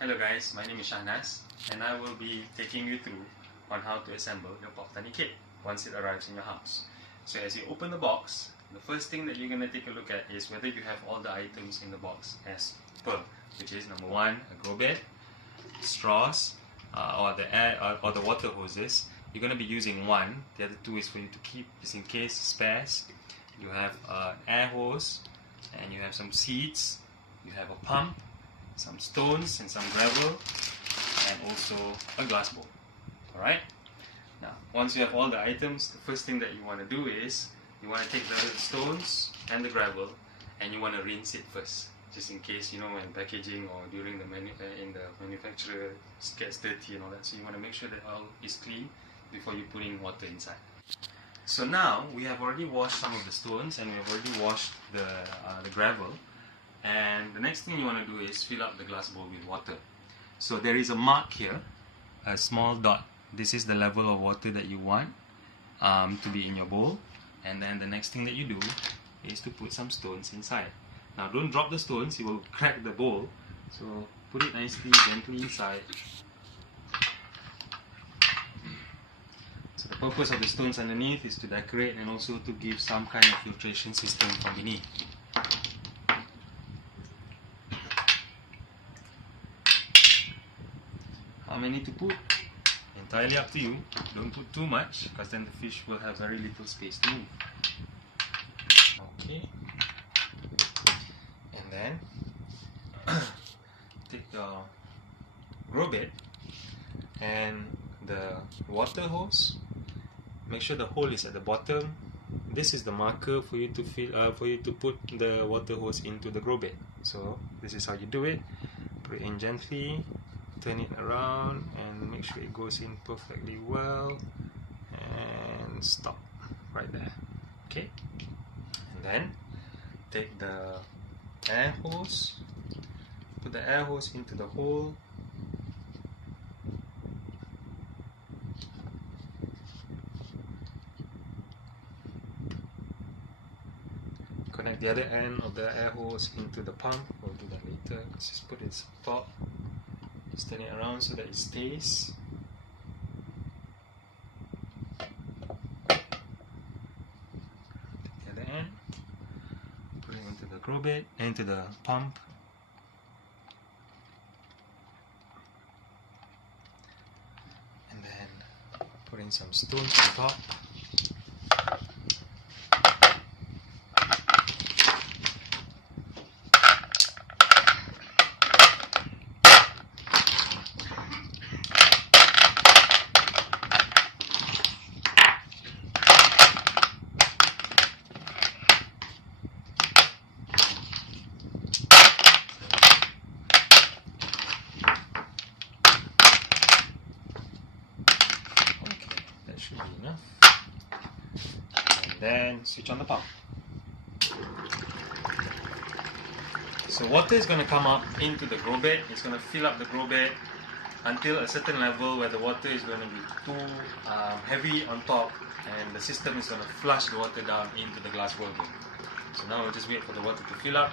Hello guys, my name is Shahnas and I will be taking you through on how to assemble your Poptani kit once it arrives in your house. So as you open the box, the first thing that you're going to take a look at is whether you have all the items in the box as per, which is number one, a grow bed, straws, or the water hoses. You're going to be using one. The other two is for you to keep just in case spares. You have an air hose, and you have some seeds. You have a pump, some stones and some gravel, and also a glass bowl. Alright? Now, once you have all the items, the first thing that you want to do is you want to take the stones and the gravel and you want to rinse it first, just in case, you know, when packaging or during the in the manufacturer gets dirty and all that. So you want to make sure that all is clean before you put in water inside. So now we have already washed some of the stones and we have already washed the gravel. And the next thing you want to do is fill up the glass bowl with water. So there is a mark here, a small dot. This is the level of water that you want to be in your bowl. And then the next thing that you do is to put some stones inside. Now don't drop the stones, you will crack the bowl. So put it nicely, gently inside. So the purpose of the stones underneath is to decorate and also to give some kind of filtration system from beneath. How many to put? Entirely up to you. Don't put too much because then the fish will have very little space to move. Okay. And then take your grow bed and the water hose. Make sure the hole is at the bottom. This is the marker for you to put the water hose into the grow bed. So this is how you do it. Put it in gently. Turn it around and make sure it goes in perfectly well, and stop right there. Okay, and then take the air hose, put the air hose into the hole, connect the other end of the air hose into the pump. We'll do that later. Let's just put it on top. Just turn it around so that it stays. Take the other end, put it into the grow bed, into the pump. And then put in some stones on top. Should be enough. And then switch on the pump. So water is going to come up into the grow bed. It's going to fill up the grow bed until a certain level where the water is going to be too heavy on top, and the system is going to flush the water down into the glass bowl. So now we'll just wait for the water to fill up.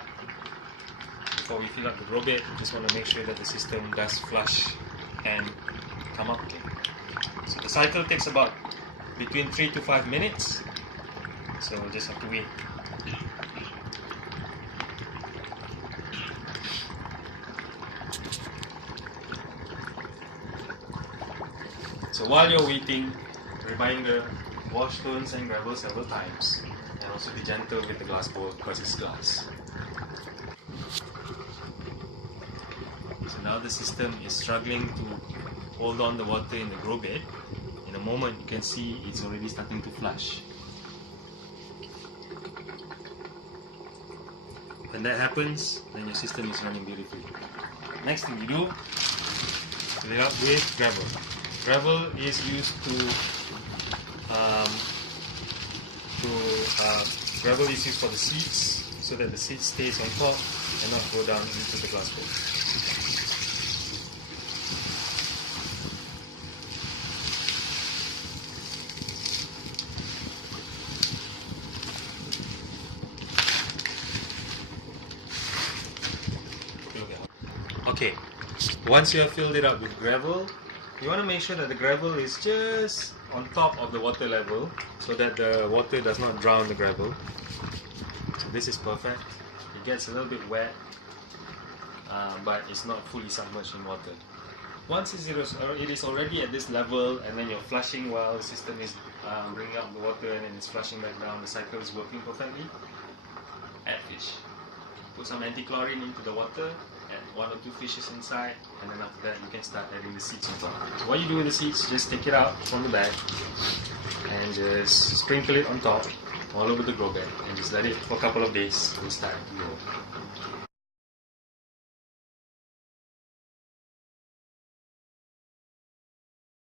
Before we fill up the grow bed, we just want to make sure that the system does flush and come up again. So the cycle takes about between 3 to 5 minutes, so we'll just have to wait. So while you're waiting, reminder, wash stones and gravel several times, and also be gentle with the glass bowl because it's glass. So now the system is struggling to hold on the water in the grow bed. In a moment you can see it's already starting to flush. When that happens, then your system is running beautifully. Next thing you do, fill it up with gravel. Gravel is used gravel is used for the seeds, so that the seed stays on top and not go down into the glass bowl. Okay, Once you have filled it up with gravel, you want to make sure that the gravel is just on top of the water level so that the water does not drown the gravel. So this is perfect. It gets a little bit wet, but it's not fully submerged in water. Once it is already at this level, and then you're flushing while the system is bringing up the water and then it's flushing back down, the cycle is working perfectly, add fish. Put some anti-chlorine into the water, add 1 or 2 fishes inside, and then after that you can start adding the seeds on top. So what you do with the seeds, just take it out from the bag and just sprinkle it on top all over the grow bed and just let it for a couple of days to start to grow.